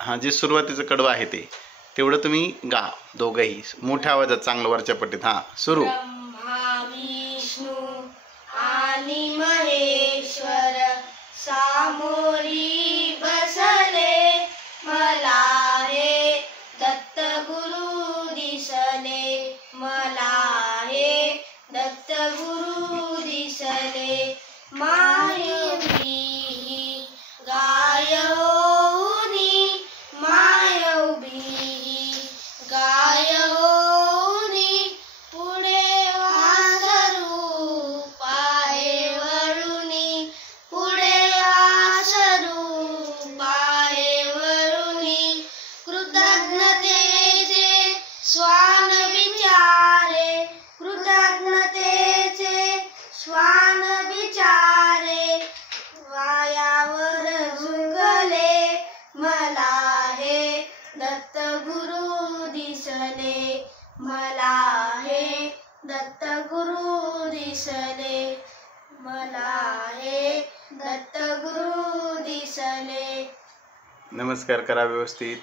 हां, जे सुरुवातीचं कडवं आहे ते तेवढं तुम्ही गा, दोघंही मोठ्या आवाजात, चांगलं वरच्या पट्टीत. हां, सुरू. ब्रह्मा विष्णू आणि महेश्वर सामोरी बसले, मला हे दत्त गुरु दिसले, मला हे दत्त गुरु दिसले. मायवी गाय होऊनी, मायवी गाय होऊनी, पुढे वासरू पाय वळुनी, पुढे वासरू पाय वळुनी. कृतज्ञतेचे स्वान विचारे, कृतज्ञतेचे स्वान विचारे, वायावर झुकले, मला हे दत्त गुरु दिसले, मला हे दत्त गुरु दिसले, मला हे दत्त गुरु दिसले. नमस्कार करा व्यवस्थित.